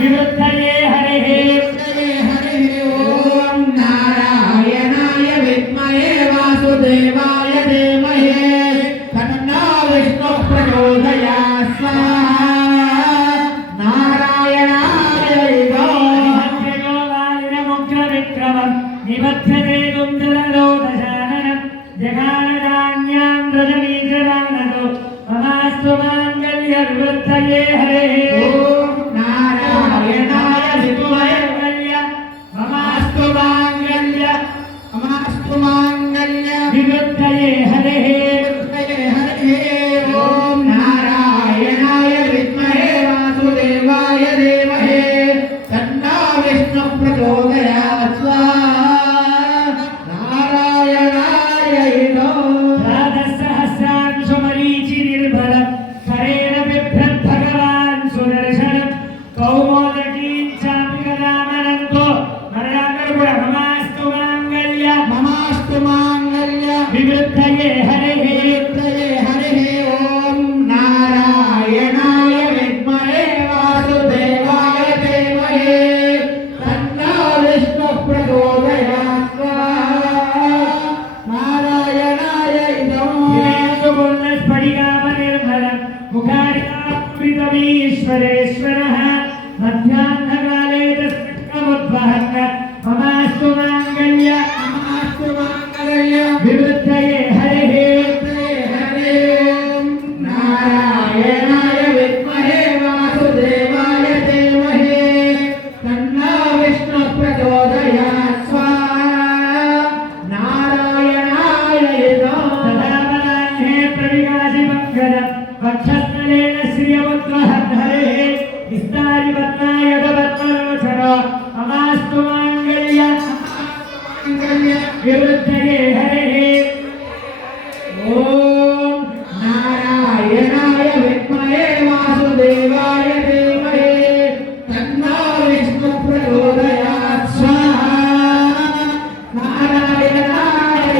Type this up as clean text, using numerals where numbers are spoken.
विरुद्धये हरिः ॐ नारायणाय विद्महे वासुदेवाय धीमहि तन्नो विष्णुः प्रचोदयात् स्वाहा नारायणाय मुख्यविक्रमं निबध्यते कुञ्जललोकशाननं जगानदान्यां रजनीचरानतो ममास्तु माङ्गल्यविरुद्धये हरिः विरुद्धये हरिः ॐ नारायणाय विद्महे वासुदेवाय धीमहि तन्नो विष्णुः प्रचोदयात् स्वाहा नारायणाय राधसहस्रांशुमरीचिनिर्भरं करेण बिभ्रत् भगवान् सुदर्शनं कौमोदकीं चापि कदामनन्तो ममास्तु माङ्गल्य विवृद्धये हरिः ॐ नारायणाय विद्महे वासुदेवाय धीमहि तन्नो विष्णुः प्रचोदयात् स्वाहा नारायणाय स्फटिकामनिर्मलं मुखारिकामृतमीश्वरेश्वरः मध्याह्नकाले तस्मिन्मुद्वहन् ममास्तु माङ्गल्य विवृद्धये हरिः नारायणाय विद्महे वासुदेवाय धीमहि तन्नो विष्णुः प्रचोदयात् स्वाहा नारायणाय तदावराह्ने प्रविकाशिमङ्गलं वक्षस्थलेन श्रियमुद्वहन् हरिः विस्तारि पद्माय पद्मलोचनो ममास्तु माङ्गल्य विरुद्धये हरिः ॐ नारायणाय विद्महे वासुदेवाय धीमहि तन्नो विष्णुः प्रचोदयात् स्वाहा नारायणाय